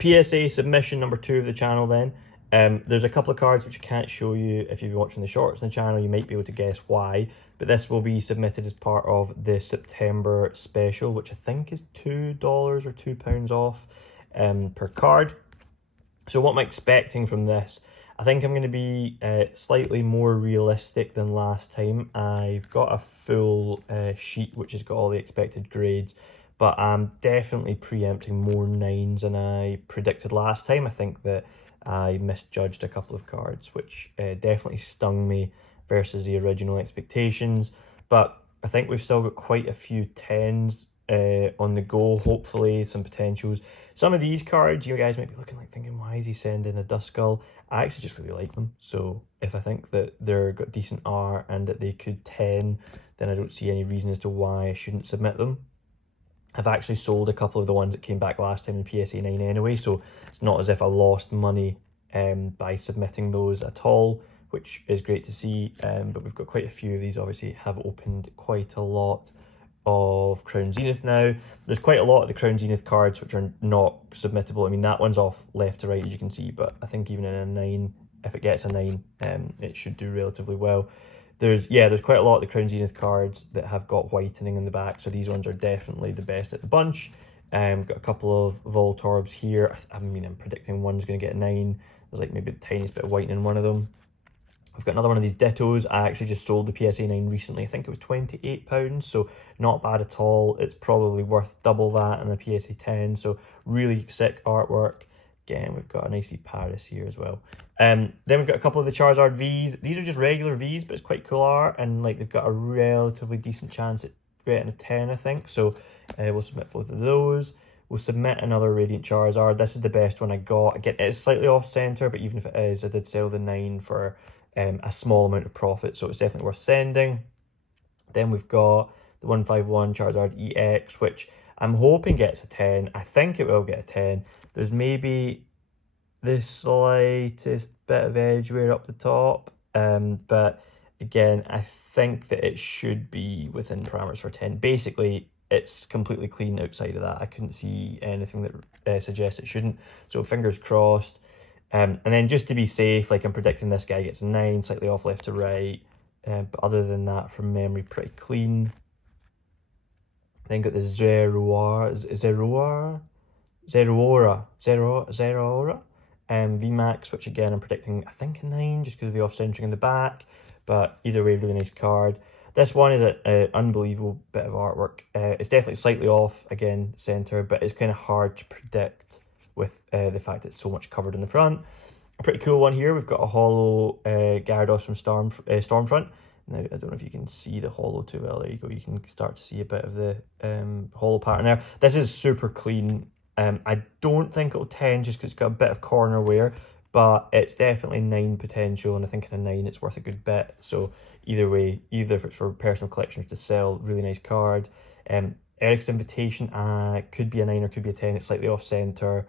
PSA submission number 2 of the channel then. There's a couple of cards which I can't show you. If you've been watching the shorts on the channel, you might be able to guess why. But this will be submitted as part of the September special, which I think is $2 or £2 off per card. So what am I expecting from this? I think I'm going to be slightly more realistic than last time. I've got a full sheet which has got all the expected grades, but I'm definitely preempting more 9s than I predicted last time. I think that I misjudged a couple of cards, which definitely stung me versus the original expectations. But I think we've still got quite a few 10s on the go, hopefully some potentials. Some of these cards, you guys might be looking like thinking, why is he sending a Duskull? I actually just really like them. So if I think that they're got decent art and that they could 10, then I don't see any reason as to why I shouldn't submit them. I've actually sold a couple of the ones that came back last time in PSA 9 anyway, so it's not as if I lost money by submitting those at all, which is great to see. But we've got quite a few of these, obviously have opened quite a lot of Crown Zenith now. There's quite a lot of the Crown Zenith cards which are not submittable. I mean, that one's off left to right, as you can see, but I think even in a 9, if it gets a 9, it should do relatively well. There's quite a lot of the Crown Zenith cards that have got whitening in the back, so these ones are definitely the best at the bunch. Got a couple of Voltorbs here. I mean, I'm predicting one's going to get a 9. There's like maybe the tiniest bit of whitening in one of them. I've got another one of these Dittos. I actually just sold the PSA 9 recently. I think it was £28, so not bad at all. It's probably worth double that in a PSA 10, so really sick artwork. Again, we've got a nice wee Paris here as well. Then we've got a couple of the Charizard Vs. These are just regular Vs, but it's quite cool art, and like they've got a relatively decent chance at getting a 10, I think. So we'll submit both of those. We'll submit another Radiant Charizard. This is the best one I got. Again, it is slightly off center, but even if it is, I did sell the 9 for a small amount of profit, so it's definitely worth sending. Then we've got the 151 Charizard EX, which I'm hoping gets a 10. I think it will get a 10. There's maybe the slightest bit of edge wear up the top, but again, I think that it should be within parameters for 10. Basically, it's completely clean outside of that. I couldn't see anything that suggests it shouldn't, so fingers crossed. And then just to be safe, like I'm predicting this guy gets a 9, slightly off left to right, but other than that, from memory, pretty clean. Then got the Zeraora VMAX, which again I'm predicting I think a 9 just because of the off-centering in the back, but either way, really nice card. This one is an unbelievable bit of artwork. It's definitely slightly off, again, center, but it's kind of hard to predict with the fact it's so much covered in the front. A pretty cool one here, we've got a holo Gyarados from Stormfront. Now, I don't know if you can see the holo too well. There you go. You can start to see a bit of the holo pattern there. This is super clean. I don't think it'll 10 just because it's got a bit of corner wear, but it's definitely 9 potential, and I think in a 9 it's worth a good bit. So either way, either if it's for personal collections to sell, really nice card. Eric's Invitation could be a 9 or could be a 10. It's slightly off center,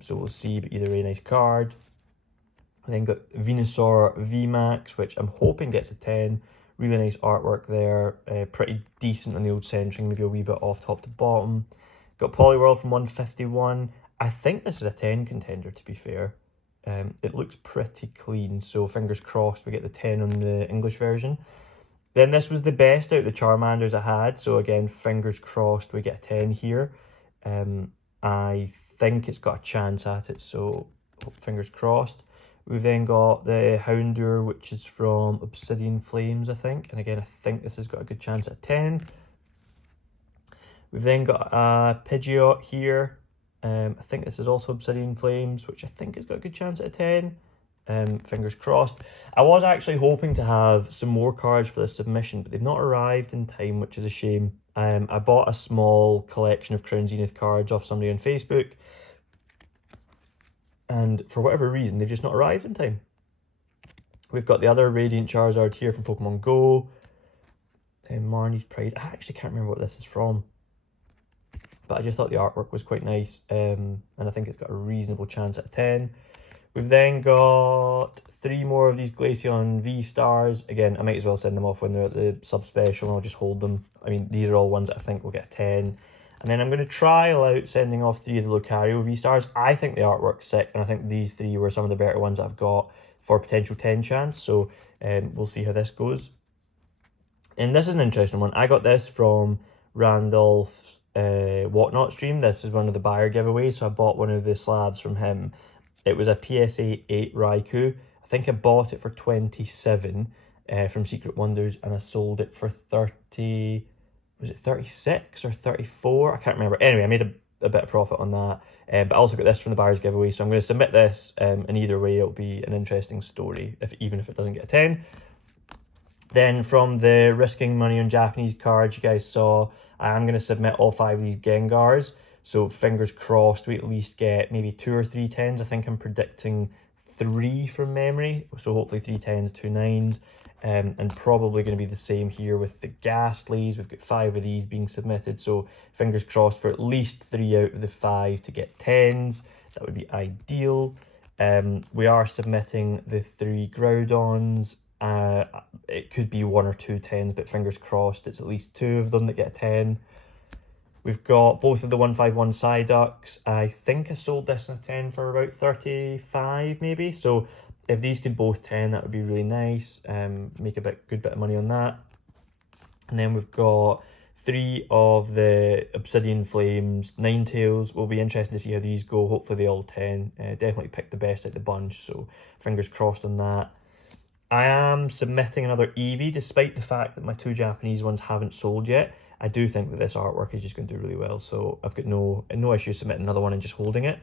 so we'll see, but either way, nice card. I then got Venusaur VMAX, which I'm hoping gets a 10. Really nice artwork there. Pretty decent on the old centering, maybe a wee bit off top to bottom. Got Poliwhirl from 151. I think this is a 10 contender, to be fair. It looks pretty clean, so fingers crossed we get the 10 on the English version. Then this was the best out of the Charmanders I had, so again, fingers crossed we get a 10 here. I think it's got a chance at it, so fingers crossed. We've then got the Houndour, which is from Obsidian Flames, I think. And again, I think this has got a good chance at 10. We've then got a Pidgeot here. I think this is also Obsidian Flames, which I think has got a good chance at a 10. Fingers crossed. I was actually hoping to have some more cards for this submission, but they've not arrived in time, which is a shame. I bought a small collection of Crown Zenith cards off somebody on Facebook, and for whatever reason, they've just not arrived in time. We've got the other Radiant Charizard here from Pokemon Go. Marnie's Pride. I actually can't remember what this is from, but I just thought the artwork was quite nice, and I think it's got a reasonable chance at a 10. We've then got 3 more of these Glaceon V-Stars. Again, I might as well send them off when they're at the sub-special, and I'll just hold them. I mean, these are all ones that I think will get a 10. And then I'm going to trial out sending off 3 of the Lucario V-Stars. I think the artwork's sick, and I think these 3 were some of the better ones I've got for potential 10 chance. So we'll see how this goes. And this is an interesting one. I got this from Randolph's Whatnot stream. This is one of the buyer giveaways, so I bought one of the slabs from him. It was a PSA 8 Raikou. I think I bought it for 27 from Secret Wonders, and I sold it for 30... Was it 36 or 34? I can't remember. Anyway, I made a bit of profit on that. But I also got this from the buyer's giveaway, so I'm going to submit this, and either way it'll be an interesting story, even if it doesn't get a 10. Then from the risking money on Japanese cards you guys saw, I am going to submit all 5 of these Gengars. So fingers crossed we at least get maybe 2 or 3 10s. I think I'm predicting 3 from memory. So hopefully 3 10s, 2 9s. And probably going to be the same here with the Ghastlies. We've got 5 of these being submitted. So fingers crossed for at least 3 out of the 5 to get 10s. That would be ideal. We are submitting the 3 Groudons. It could be 1 or 2 10s, but fingers crossed it's at least 2 of them that get a 10. We've got both of the 151 Psyducks. I think I sold this in a 10 for about 35 maybe. So if these could both 10, that would be really nice. Make a good bit of money on that. And then we've got 3 of the Obsidian Flames Ninetales. Will be interesting to see how these go. Hopefully they all 10. Definitely picked the best out of the bunch, so fingers crossed on that. I am submitting another Eevee, despite the fact that my 2 Japanese ones haven't sold yet. I do think that this artwork is just going to do really well, so I've got no issue submitting another one and just holding it.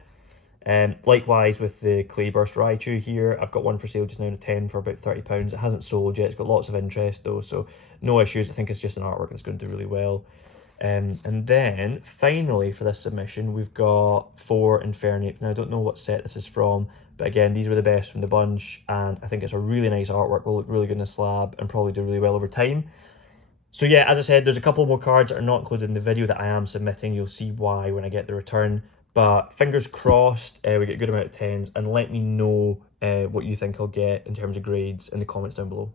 Likewise with the Clayburst Raichu here, I've got one for sale just now in a 10 for about £30. It hasn't sold yet, it's got lots of interest though, so no issues. I think it's just an artwork that's going to do really well. And then finally for this submission, we've got 4 Infernape. Now I don't know what set this is from, but again, these were the best from the bunch, and I think it's a really nice artwork, will look really good in a slab and probably do really well over time. So yeah, as I said, there's a couple more cards that are not included in the video that I am submitting. You'll see why when I get the return. But fingers crossed, we get a good amount of 10s, and let me know what you think I'll get in terms of grades in the comments down below.